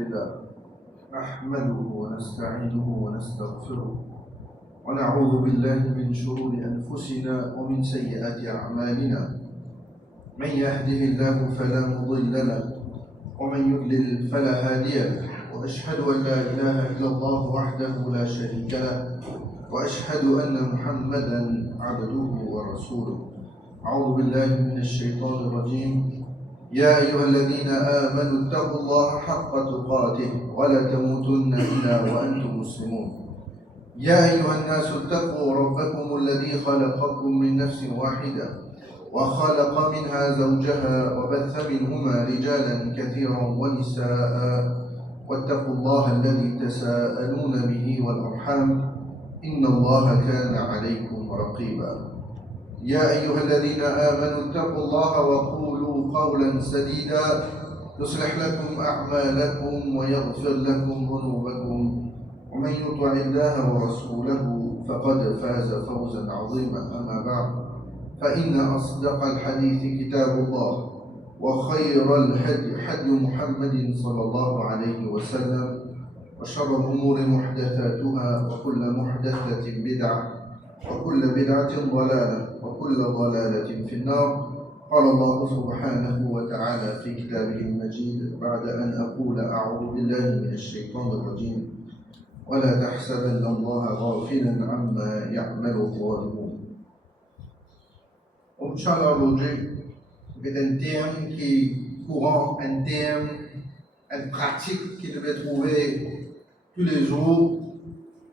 الله نحمده ونستعينه ونستغفره ونعوذ بالله من شرور أنفسنا ومن سيئات أعمالنا. من يهده الله فلا مضل له ومن يضلل فلا هادي له، وأشهد أن لا إله إلا الله وحده لا شريك له، وأشهد أن محمدا عبده ورسوله. أعوذ بالله من الشيطان الرجيم. يا أيها الذين آمنوا اتقوا الله حق تقاته ولا تموتن إلا وأنتم مسلمون. يا أيها الناس اتقوا ربكم الذي خلقكم من نفس واحدة وخلق منها زوجها وبث منهما رجالا كثيرا ونساء، واتقوا الله الذي تساءلون به والأرحام إن الله كان عليكم رقيبا. يا أيها الذين آمنوا اتقوا الله وقولوا قولا سديدا يصلح لكم أعمالكم ويغفر لكم ذنوبكم، ومن يطع الله ورسوله فقد فاز فوزا عظيما. أما بعد، فإن أصدق الحديث كتاب الله، وخير الهدي هدي محمد صلى الله عليه وسلم، وشر الأمور محدثاتها، وكل محدثة بدعة، وكل بدعة ضلالة، وكل ضلالة في النار. قال الله سبحانه وتعالى في كتابه المجيد بعد أن أقول أعوذ بالله من الشيطان الرجيم: ولا تحسبن الله غافلا عما يعمل الظالمون. Inch'Allah, aujourd'hui, c'est un terme qui est courant, un terme, une pratique qui devait trouver tous les jours,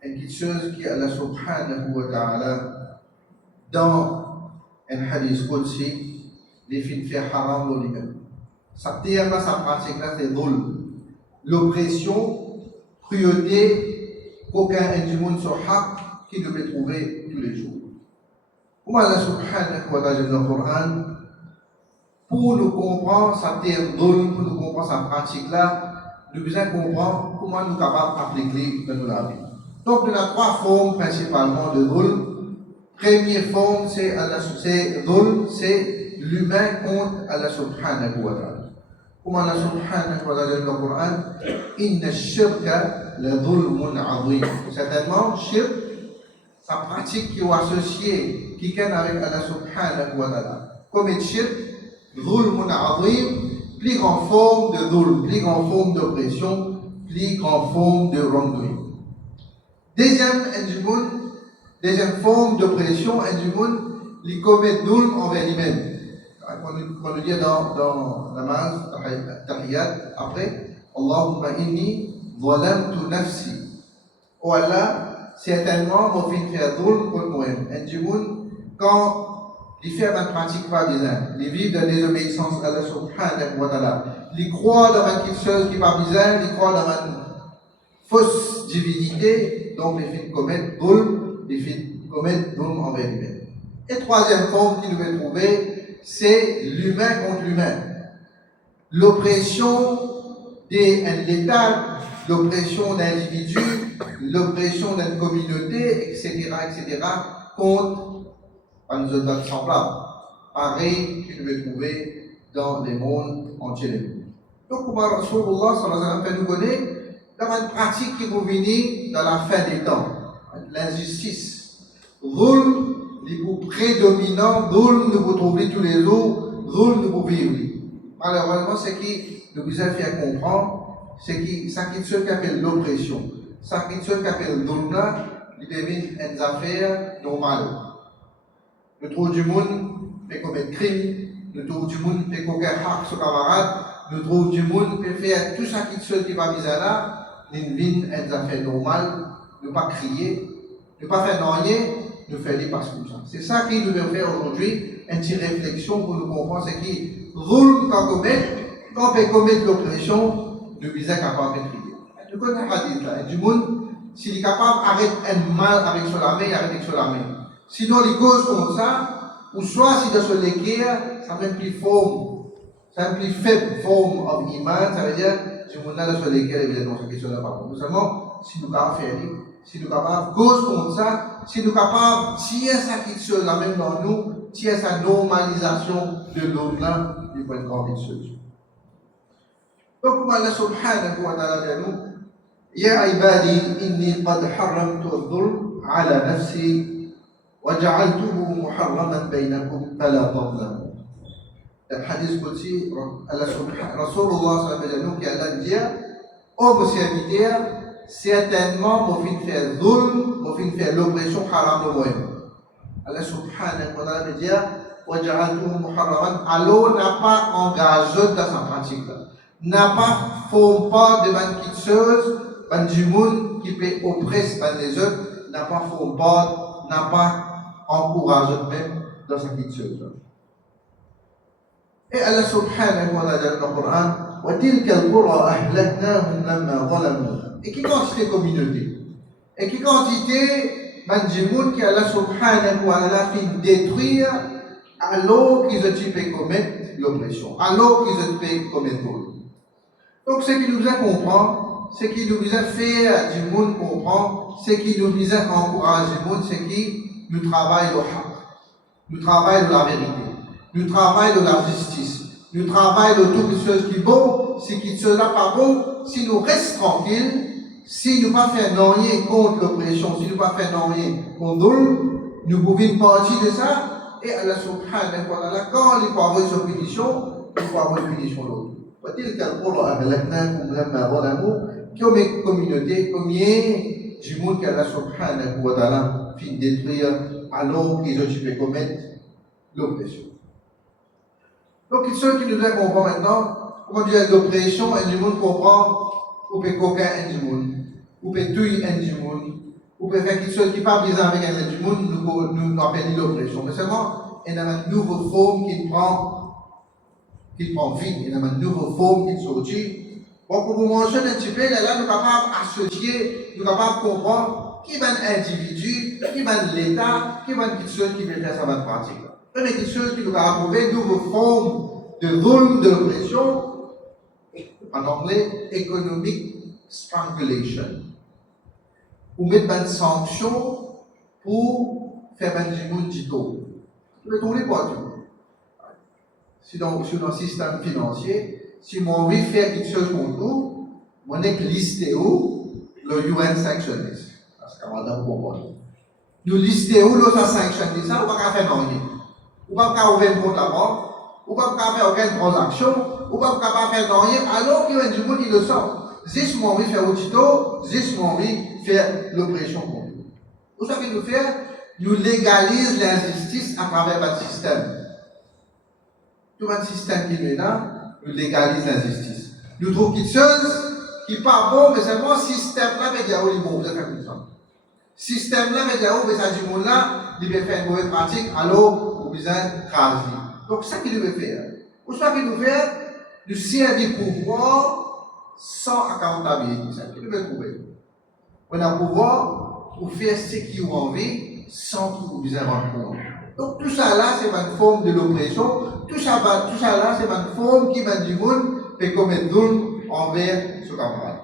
une chose qui est Allah subhanahu wa ta'ala dans un hadith qudsi, les films fait haram dans lui-même. Ça terme, sa pratique-là, c'est dhul. L'oppression, cruauté, qu'aucun individu sur haq qui devait trouver tous les jours. Comme Allah subhanahu wa ta'ala dans le Coran, pour nous comprendre sa terme dhul, pour nous comprendre sa pratique-là, nous besoin comprendre comment nous sommes capables d'appliquer dans notre vie. Donc, il y a trois formes principalement de dhul. Première forme, c'est dhul, c'est l'humain contre Allah subhanahu wa ta'ala. Comme Allah subhanahu wa ta'ala dans le Coran, inna shirka la dhulmun adhim. Certainement, shirk, sa pratique qui est associée, qui est avec Allah subhanahu wa ta'ala. Comme est shirk, dhulmun adhim, plus grande forme de dhul, plus grande forme d'oppression, plus grande forme de wrongdoing. Deuxième forme d'oppression, il commet dhulm envers lui-même. On le dit dans la namaz, tahiyat, après, Allahumma inni zalamtu nafsi. Oh Allah, certainement, mon fils fait dhulm contre moi-même. Quand il fait une pratique pas bizarre, il vit dans désobéissance à Allah subhanahu wa ta'ala, il croit dans quelque chose qui n'est pas bizarre, il croit dans une fausse divinité, donc les filles commettent dhulm envers lui-même. Et troisième forme qu'il devait trouver, c'est l'humain contre l'humain. L'oppression d'un État, l'oppression d'un individu, l'oppression d'une communauté, etc., contre un autre semblable. Pareil qu'il devait trouver dans les mondes entiers. Donc, comme Rasulullah sallallahu alayhi wa sallam fait nous connaître, dans une pratique qui vous venir dans la fin des temps, l'injustice. Dhulm, les plus prédominants, dhulm, nous vous trouvez tous les jours, dhulm, nous vous vivez. Malheureusement, ce qui nous vous a fait comprendre, c'est que ça qui se appelle l'oppression, ça qui se appelle dhulm là, il devient une affaire normale. Le trou du monde fait commettre crime, le trou du monde fait coquer haq sur camarade, le trou du monde peut faire tout ça qui va viser là. Une vie, une affaire normale, ne pas crier, ne pas faire rien, ne faire des passes comme ça. C'est ça qu'il devait faire aujourd'hui, une petite réflexion pour nous comprendre, c'est qui roule quand on peut commettre l'oppression, ne vise capable de crier. Tu connais le hadith là, du monde, s'il est capable d'arrêter un mal avec son armée, il arrête avec son armée. Sinon, il cause comme ça, ou soit si dans son équerre, ça même plus forme, c'est une plus faible forme of iman, ça veut dire, si on a sur lesquels évidemment cette question-là pas bon. Nous seulement si nous capables faire, si nous capables cause comme ça, si nous capables tirer ça qui se la même dans nous, tirer sa normalisation de l'homme là, il faut être grande chose. Donc, comme Allah subhanahu wa ta'ala dit, Ya ibadi, inni qad harramtu al-dhulm ala nafsi wa ja'altuhu muharraman bainakum fala tadlamu. Le hadith Qudsi, Allah subhanahu Rasulullah sallallahu alayhi wa sallam qui Allah dit, ô vos serviteurs, certainement, vous fin faire dhulm, vous fin faire l'oppression haram de moi-même. Allah subhanahu wa ta'ala dit, wa ja'altuhu muharraman, Allah n'a pas engagé dans sa pratique là. N'a pas fait part de quelque chose, du monde qui peut oppresser les autres, n'a pas fait part, n'a pas encouragé même dans sa petite chose. Et Allah subhanahu wa ta'ala dans le Coran, wa tilka al-qura ahlaknahum lamma zalamu. Et qui quantité communauté? Et qui quantité du monde qui Allah subhanahu wa ta'ala fait détruire alors qu'ils ont pu commettre l'oppression, alors qu'ils ont pu commettre l'oppression. Donc, ce qui nous a comprendre, ce qui nous a fait du monde comprendre, ce qui nous a encouragé du monde, c'est qui nous travaille le haq, nous travaille de la vérité, nous travaille de la justice, nous travaille de toutes les choses qui sont bonnes, ce qui ne là pas bon, si nous restons tranquilles, si nous ne pas faire rien contre l'oppression, si nous ne pas faire rien contre l'autre, nous pouvons partir de ça, et Allah subhanahu wa ta'ala, quand il peut avoir une punition, il peut avoir une punition l'autre. وتلك القرى أهلكناكم لما ظلموا comme communauté, combien du monde qu'Allah subhanahu wa ta'ala fit détruire alors qu'ils ont pu commettre l'oppression. Donc, ceux qui nous comprennent maintenant, comment dire l'oppression, et du monde comprend, ou peut coquin et du monde, ou peut tuer et du monde, ou peut faire quelque chose qui n'est pas bizarre avec un du monde, nous appelons l'oppression. Mais seulement, il y a une nouvelle forme qui prend vie, il y a une nouvelle forme qui sortit. Bon, pour vous mentionner un petit peu, là, nous sommes capables d'associer, nous sommes capables de comprendre qui est un individu, qui est l'État, qui est quelque chose qui veut faire sa bonne pratique. Première quelque chose qui nous va trouver une nouvelle forme de rôle de l'oppression, en anglais, economic strangulation. Ou mettre une sanction pour faire un monde du tout. Vous pouvez trouver pas tout. Sur un système financier, si moi envie de faire quelque chose pour nous, on est listé où le UN sanctionne. Parce que madame comprend. Nous listé où le sanctionne ça, on ne va pas faire rien. On ne va pas ouvrir un compte à banque, on ne va pas faire aucune transaction, on ne va pas faire rien, alors qu'il y a du monde qui le sent. Juste moi envie de faire au tuto, juste moi envie de faire l'oppression pour nous. Vous savez ce que nous faire? Nous légalisons l'injustice à travers notre système. Tout un système qui est là, nous légalise l'injustice. Nous trouvons quelque chose qui n'est pas bon, mais seulement ce système-là, mais il y a où il est bon, vous avez fait ça. Système-là, mais il y a où, mais ça du monde-là, il veut faire une mauvaise pratique, alors, vous besoin de craser. Donc, c'est ce qu'il veut faire. Pour ça qu'il veut faire, nous servir pouvoir sans accountabilité. C'est ce qu'il veut trouver. On a pouvoir pour faire ce qu'il a envie sans qu'il vous besoin de rendre. Donc, tout ça là, c'est une forme de l'oppression. Tout ça là, c'est une forme qui va du monde fait commettre d'où envers ce camarade.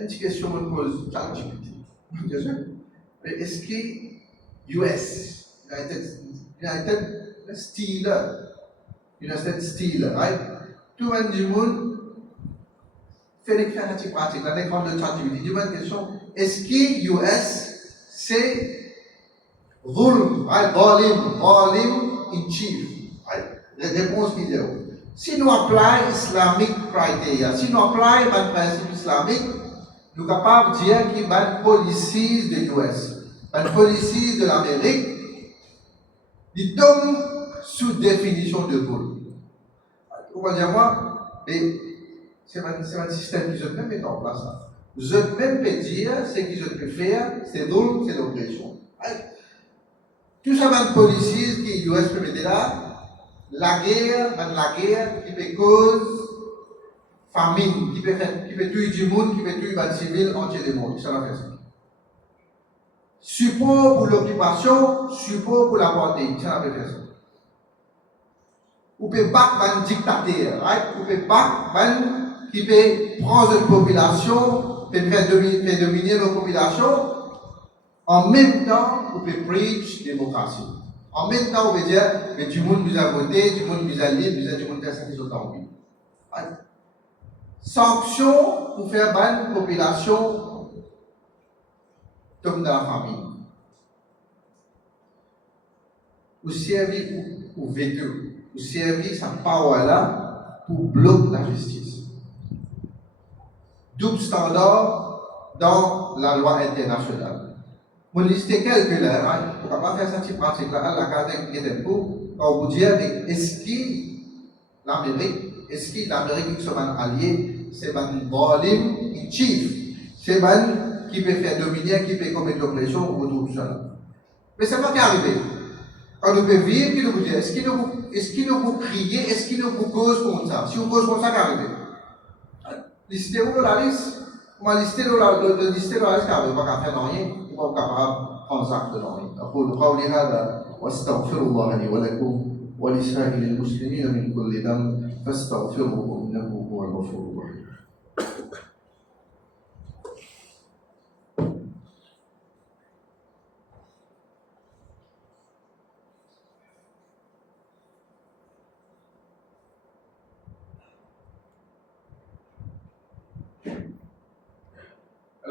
Une petite question que je pose, est-ce que US, United Steel, right? Tout le monde du monde fait des créatives pratiques, la défense de l'activité. Du monde question, est-ce que US, c'est Zulm, right? Zalim in chief. La réponse qu'il y a. Si nous appelons islamic criteria, si nous appelons le principe islamique, nous sommes capables de dire qu'il y a une policy de l'US, une policy de l'Amérique, qui tombe sous définition de vol. Vous pouvez dire moi, c'est un système qui se même met en place. Je même peux dire ce qu'ils peuvent faire, c'est vol, c'est l'oppression. Tout ça, une policy qui l'US peut mettre là. La guerre qui peut cause famine, qui peut tuer du monde, qui peut tuer les civils entiers du monde. Ça va faire ça. Support pour l'occupation, support pour l'apartheid. Ça va faire ça. Vous pouvez battre un dictateur, right? Vous pouvez battre un qui peut prendre une population, peut faire dominer la population. En même temps, vous pouvez preach démocratie. En même temps, on veut dire que tout le monde vous a voté, tout le monde vous a libre, du monde qui a ça qui sont en vie. sanction pour faire bonne population comme dans la famille. Ou servir pour vêtu, ou servir sa parole là pour bloquer la justice. Double standard dans la loi internationale. Pour lister quelques là, pour pas faire cette pratique là, la carte qui est pour, on vous dire est-ce que l'Amérique qui sont alliés, c'est un volume chief, c'est un qui peut faire dominer, qui peut commettre l'oppression autour de ça. Mais c'est pas qui arrive. Quand nous pouvons vivre, qui nous dit, est-ce qu'il nous peut crier, est-ce qu'il nous peut cause comme ça? Si on cause comme ça, qu'arrive? Lister où la liste? On va lister la liste qu'arrive, pas qu'à faire rien, on va pas capable de prendre ça de rien. أقول قولي هذا وأستغفر الله لي ولكم ولسائر المسلمين من كل ذنب فاستغفروه إنه هو الغفور الرحيم.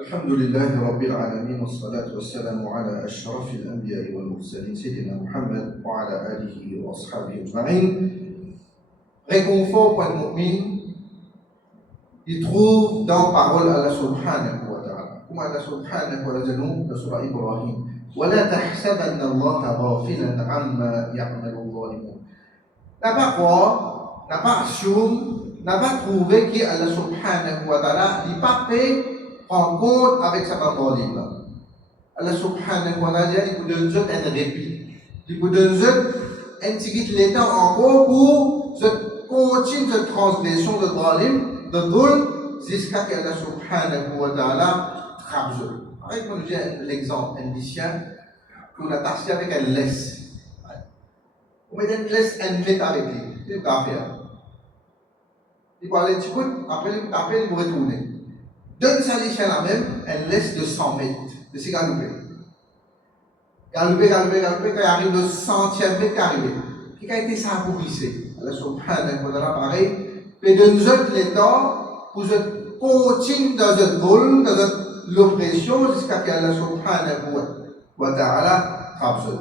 الحمد لله رب العالمين والصلاة والسلام على أشرف الأنبياء والمرسلين سيدنا محمد وعلى آله وأصحابه أجمعين. Réconfort pour le mu'min, il trouve dans la parole Allah subhanahu wa ta'ala. Comme Allah subhanahu wa ta'ala nous dans surah Ibrahim. وَلَا تَحْسَبَنَّ اللَّهَ غَافِلًا عَمَّا يَعْمَلُ الظَّالِمُونَ. N'a pas croire, n'a pas assume, n'a pas trouvé que Allah subhanahu wa ta'ala n'est pas fait en compte avec sa parole. Allah subhanahu wa ta'ala il vous donne un répit. Il vous donne un petit l'état en gros pour continue cette transgression de dhalim, de dhul, jusqu'à ce qu'Allah subhanahu wa ta'ala trappe. Avec moi, j'ai l'exemple indicien qu'on a tassé avec un laisse. On met un laisse un mètre avec lui. C'est ce qu'il va faire. Il va aller un petit peu, après il va taper, il va retourner. Donne sa lichelle la même, un laisse de 100 mètres. De ce galoper. Galoper, quand il arrive le centième mètre, qui a été ça pour glisser. Allah subhanahu wa ta'ala pareil, mais de nous autres les temps, pour continuer dans cette vol, dans cette l'oppression, jusqu'à ce qu'Allah subhanahu wa ta'ala trappe.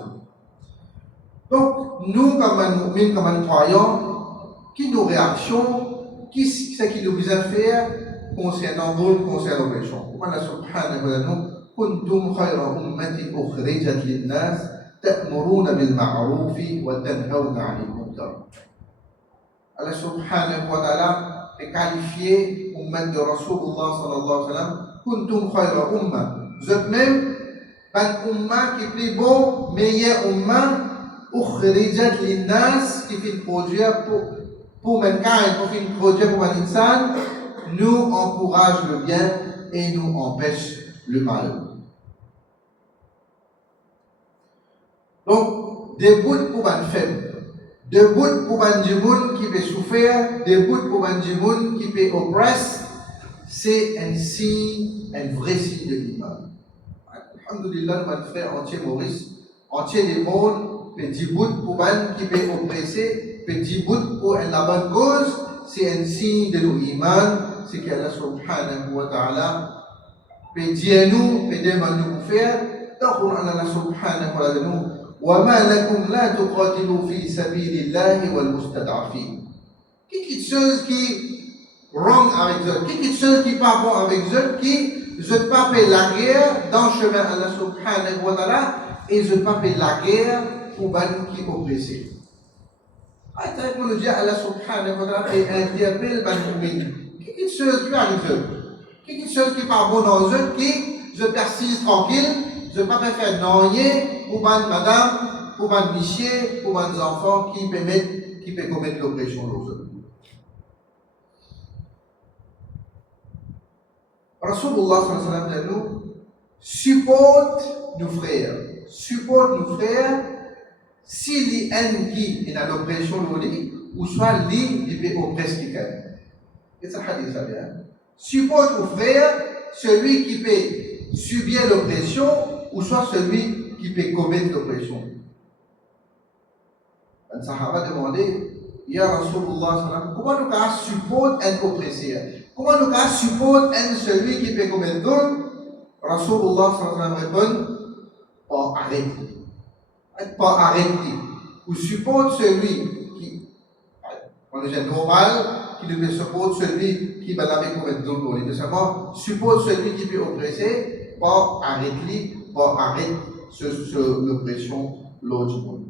Donc, nous, comme un mu'min, comme un croyant, qui nos réactions, qui c'est qui nous a fait concernant vol, concernant l'oppression. Comme Allah subhanahu wa ta'ala, كنتم خير أمة أخرجت للناس تأمرون بالمعروف وتنهون عن المنكر. Allah subhanahu wa ta'ala est qualifié ummat de Rasulullah sallallahu alayhi wa sallam. Kuntum khayra umma. Vous êtes même un umma qui est plus beau, meilleur umma, ukhrijat linnas, qui fait produire pour mankind, qui fait produire pour l'insan, nous encourage le bien et nous empêche le mal. Donc, debout pour un faible, debout pour un djimoun qui peut souffrir, debout pour un djimoun qui peut oppresser, c'est un signe, un vrai signe de l'imam. Alhamdulillah, mon frère entier Maurice, entier des mondes, peut debout pour un qui peut oppresser, peut debout pour la bonne cause, c'est un signe de l'imam, c'est qu'Allah subhanahu wa ta'ala peut dire nous, peut demander nous faire, donc Allah subhanahu wa ta'ala وما لكم لا تقاتلوا في سبيل الله والمستضعفين. Quelque chose qui wrong avec eux, quelque chose qui pas bon avec eux, qui ne pas fait la guerre dans le chemin Allah subhanahu wa ta'ala et ne pas fait la guerre pour les qui oppressés. Après on nous dit Allah subhanahu wa ta'ala et interpelle les mu'mins. Quelque chose qui arrive eux, quelque chose qui pas bon dans eux, qui je persiste tranquille. Je ne peux pas faire noyer pour une madame, pour un monsieur, pour un enfant qui peut commettre l'oppression aux autres. Rasulullah sallallahu alayhi wa sallam nous supporte nos frères. Supporte nos frères si l'un qui est dans l'oppression ou soit lui qui peut oppresser quelqu'un. Et ça hadith ça bien. Supporte nos frères celui qui peut subir l'oppression ou soit celui qui peut commettre l'oppression. Un sahaba demandait, Ya Rasulullah, comment nous supporter un oppresseur? Comment nous supporte celui qui peut commettre d'autres? Rasulullah sallallahu alayhi wa sallam répond, pas arrêter. Pas arrêter. Ou supporte celui qui, on est normal, qui devait supporter celui qui va commettre d'autres. Il seulement supporte celui qui peut oppresser, pas arrêter, pas arrêter l'oppression l'autre monde.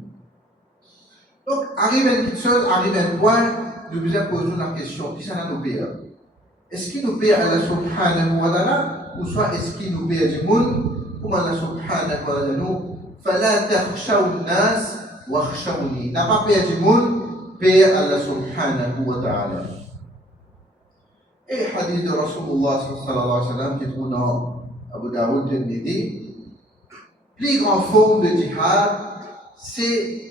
Donc, arrive un point, nous devons poser la question, qui ça nous paye? Est-ce qu'il nous paye Allah subhanahu wa ta'ala, ou soit est-ce qu'il nous paye du monde, comme Allah subhanahu wa ta'ala nous, فَلَا تَخْشَوْا النَّاسِ وَخْشَوْنِي. N'a pas payé du monde, paye Allah subhanahu wa ta'ala. Et hadith de Rasulullah sallallahu alayhi wa sallam qui trouve dans Abu Daoud dit, plus grande forme de djihad, c'est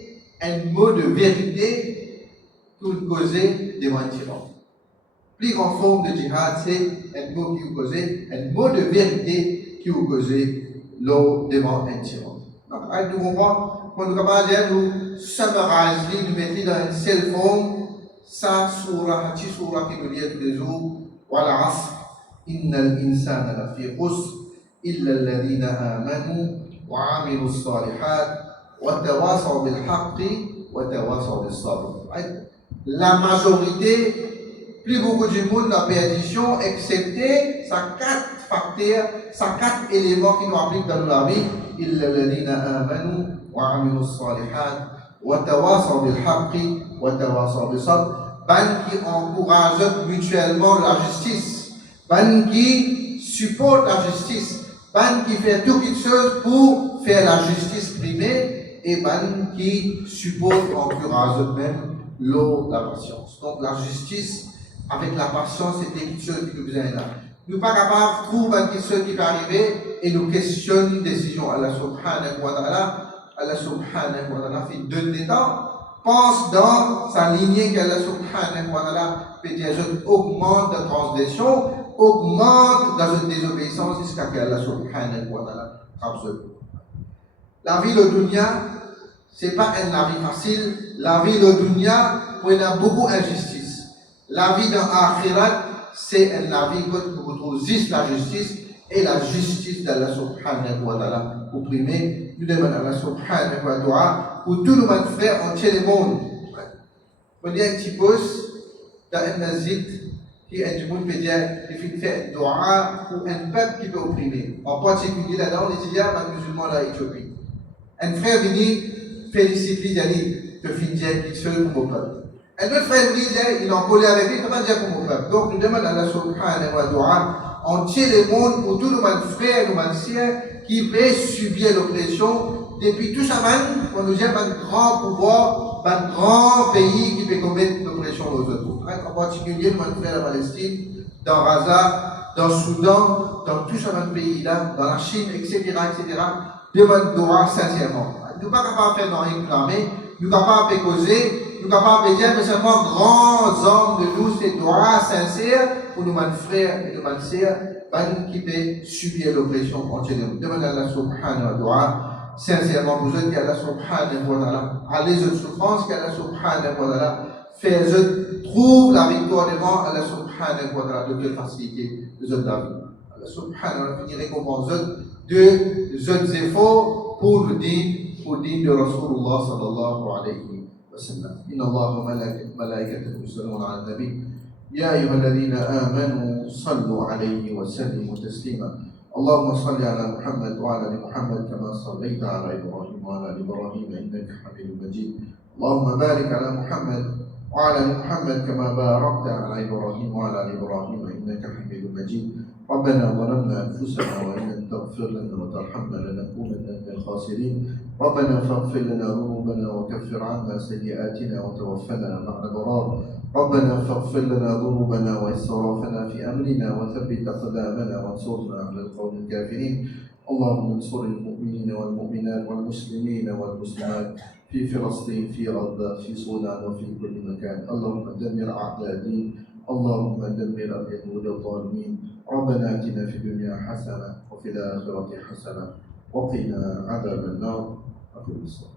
un mot de vérité pour causer des mentirants. Plus grande forme de djihad, c'est un mot qui vous causait, un mot de vérité qui vous causait l'eau devant un tyran. Donc, nous comprenons, quand nous capables de nous summariser, nous mettre dans une seule forme, ça, surah, qui nous lit tous les jours, والعصر إن الإنسان لفي خسر إلا الذين آمنوا وعملوا الصالحات وتواصوا بالحق وتواصوا بالصبر. La majorité, plus beaucoup du monde la perdition, excepté sa 4 facteurs, sa 4 éléments qui nous appliquent dans la vie. إلا الذين آمنوا وعملوا الصالحات وتواصوا بالحق وتواصوا بالصبر. Ban qui encourage mutuellement la justice, ban qui supporte la justice, ban qui fait toutes les choses pour faire la justice primée, et ban qui supporte, encourage même la patience. Donc la justice avec la patience, c'est quelque chose qui nous vient là. Nous ne sommes pas capables de trouver quelque chose qui peut arriver et nous questionnons une décision. Allah subhanahu wa ta'ala fait 2 états. Pense dans sa lignée qu'Allah subhanahu wa ta'ala peut dire augmente de transgression, augmente dans une désobéissance jusqu'à ce qu'Allah subhanahu wa ta'ala absorbe. La vie de dunya, ce n'est pas la vie facile. La vie de dunya, il y a beaucoup d'injustice. La vie dans l'akhirat, c'est la vie où vous trouvez juste la justice et la justice d'Allah subhanahu wa ta'ala. Pour primer, nous demandons à Allah subhanahu wa ta'ala pour tout le monde frère entier du monde. On dit un petit poste dans un masjid qui est du monde peut dire qu'il fait un dua pour un peuple qui peut opprimer. En particulier là-dedans, on dit un musulman là Éthiopie. Un frère vient félicite lui, dit que finir qu'il seul pour mon peuple. Un autre frère dit il est en colère avec lui, comment dire pour mon peuple. Donc nous demandons à Allah subhanahu wa ta'ala entier le monde pour tout le monde frère, le monde sien qui peut subir l'oppression. Depuis tout ça, on nous dit un grand pouvoir, un grand pays qui peut commettre l'oppression aux autres. En particulier, nous frère la Palestine, dans Gaza, dans le Soudan, dans tout ce pays-là, dans la Chine, etc., demande droit sincèrement. Nous ne sommes pas capables de faire non réclamer, nous ne sommes pas capables de causer, nous ne sommes pas capables de dire, mais seulement grands hommes de nous, c'est droit sincère pour nous, frères et nous, sœurs, qui peut subir l'oppression entièrement. Demande à Allah subhanahu wa ta'ala. Sincèrement, vous êtes qu'Allah subhanahu wa ta'ala, allez de souffrance qu'Allah subhanahu wa ta'ala fait, je trouve la victoire devant Allah subhanahu wa ta'ala de quelle facilité de la vie. Allah subhanahu wa ta'ala finit récompense de jeunes efforts pour le din de Rasulullah sallallahu alayhi wa sallam. Inna Allah wa malaikatahu yusalluna ala nabi. Ya ayyuhalladhina amanu sallu alayhi wa sallimu taslima. اللهم صل على محمد وعلى ال محمد كما صليت على ابراهيم وعلى ال ابراهيم انك حميد مجيد. اللهم بارك على محمد وعلى ال محمد كما باركت على ابراهيم وعلى ال ابراهيم انك حميد مجيد. ربنا ظلمنا انفسنا وان لم تغفر لنا وترحمنا لنكونن من الخاسرين. ربنا فاغفر لنا ذنوبنا وكفر عنا سيئاتنا وتوفنا مع الابرار. ربنا فاغفر لنا ذنوبنا وإسرافنا في أمرنا وثبت أقدامنا وانصرنا على القوم الكافرين. اللهم انصر المؤمنين والمؤمنات والمسلمين والمسلمات في فلسطين في غزة في السودان وفي كل مكان. اللهم دمر أعداء الدين. اللهم دمر اليهود الظالمين. ربنا آتنا في الدنيا حسنة وفي الآخرة حسنة وقنا عذاب النار. أقول الصلاة.